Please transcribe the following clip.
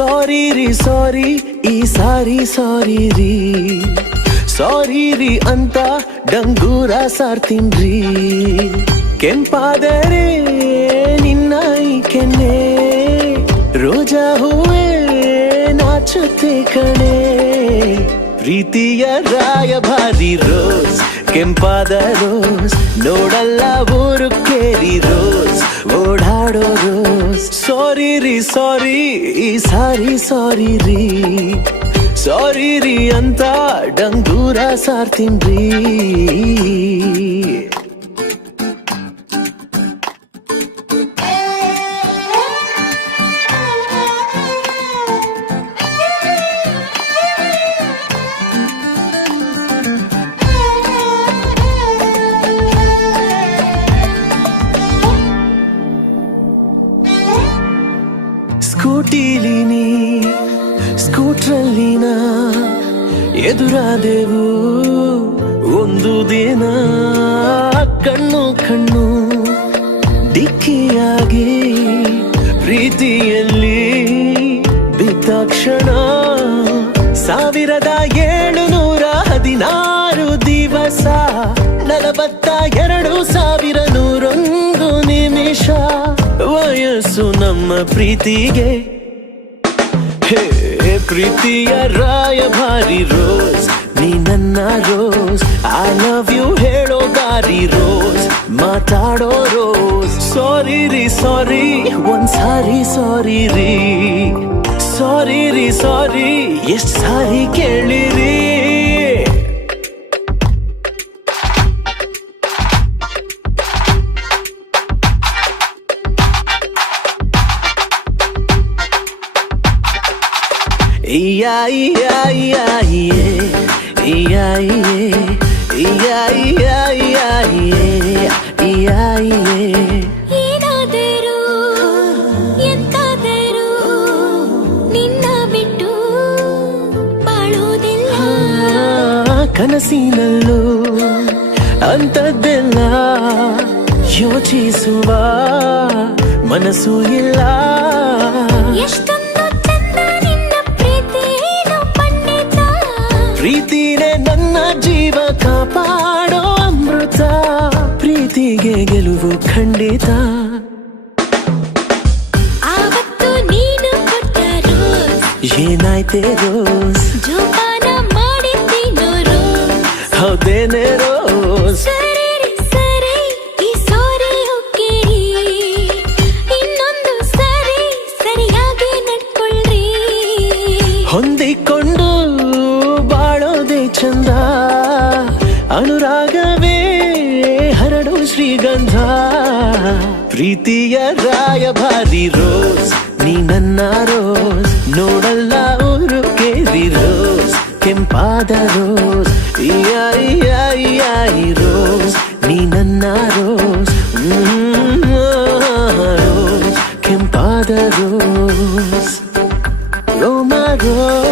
ಸಾರಿ ರೀ ಸಾರಿ ಈ ಸಾರಿ ಸಾರಿ ರೀ ಸಾರಿ ರೀ ಅಂತ ಡಂಗೂರ ಸಾರ್ತೀನ್ರಿ ಕೆಂಪಾದರೆ ನಿನ್ನ ಈ ಕೆನ್ನೆ ರೋಜಾ ಹೂವೇ ನಾಚುತ್ತೆ ಕಣೆ ಪ್ರೀತಿಯ ರಾಯಭಾರಿ ರೋಸ್ ಕೆಂಪಾದ ರೋಸ್ ನೋಡಲ್ಲ ಊರು ಕೇರಿ ರೋಸ್ ಓಡಾಡೋ ರೋಸ್ ಸಾರಿ ರೀ ಸಾರಿ ಈ ಸಾರಿ ಸಾರಿ ರೀ ಸಾರಿ ರೀ ಅಂತ ಡಂಗೂರ ಸಾರ್ತೀನ್ರಿ ಸ್ಕೂಟಿಲಿನಿ ಸ್ಕೂಟ್ರಲ್ಲಿನ ಎದುರಾದೆವು ಒಂದು ದಿನ ಕಣ್ಣು ಕಣ್ಣು ಡಿಕ್ಕಿಯಾಗಿ ಪ್ರೀತಿಯಲ್ಲಿ ಬಿದ್ದಾಕ್ಷಣ 1716 ದಿವಸ 42,101 ನಿಮಿಷ ವಯಸ್ಸು ನಮ್ಮ ಪ್ರೀತಿಗೆ ಹೇ ಪ್ರೀತಿಯ ರಾಯಭಾರಿ ರೋಸ್ ನೀ ನನ್ನ ರೋಸ್ ಐ ಲವ್ ಯು ಹೇಳೋ ದಾರಿ ರೋಸ್ ಮಾತಾಡೋ ರೋಸ್ ಸಾರಿ ರೀ ಸಾರಿ ಒಂದ್ ಸಾರಿ ಸಾರಿ ರೀ ಸಾರಿ ರೀ ಸಾರಿ ಎಷ್ಟ್ ಸಾರಿ ಕೇಳಿರಿ ಏನಾದರೂ ಎಂತಾದರೂ ನಿನ್ನ ಬಿಟ್ಟು ಬಾಳೋದಿಲ್ಲ ಕನಸಿನಲ್ಲೂ ಅಂಥದ್ದೆಲ್ಲ ಯೋಚಿಸುವ ಮನಸ್ಸು ಇಲ್ಲ ಎಷ್ಟೊಂದು ಚಂದ ನಿನ್ನ ಪ್ರೀತಿನು ಪಂಡಿತ ಪ್ರೀತಿನೇ ನನ್ನ ಜೀವ ಕಾಪಾಡೋ ಅಮೃತ ಪ್ರೀತಿಗೆ ಗೆಲುವು ಖಂಡಿತ ಆವತ್ತು ನೀನು ಕೊಟ್ಟ ರೋಸ್ ಏನಾಯ್ತೆ ರೋಸ್ ಜೋಪಾನ ಮಾಡಿದ್ದೀನೋ ರೋಸ್ ಹೌದೇನೆ ರೋಸ್ ಸರಿ ರೀ ಸರಿ ಈ ಸಾರಿ ಹೋಗ್ತೀರಿ ಇನ್ನೊಂದು ಸರಿ ಸರಿಯಾಗಿ ನಡ್ಕೊಳ್ರಿ ಹೊಂದಿಕೊಂಡು ಬಾಳೋದೆ ಚಂದ ಅನುರಾಗವೇ ಹರಡು ಶ್ರೀಗಂಧ ಪ್ರೀತಿಯ ರಾಯಭಾರಿ ರೋಸ್ ನೀ ನನ್ನ ರೋಸ್ ನೋಡಲ್ಲ ಊರು ಕೇರಿ ರೋಸ್ ಕೆಂಪಾದ ರೋಸ್ ರೋಸ್ ನೀ ನನ್ನ ರೋಸ್ ರೋಸ್ ಕೆಂಪಾದ ರೋಸ್ ರೋಮ ರೋಸ್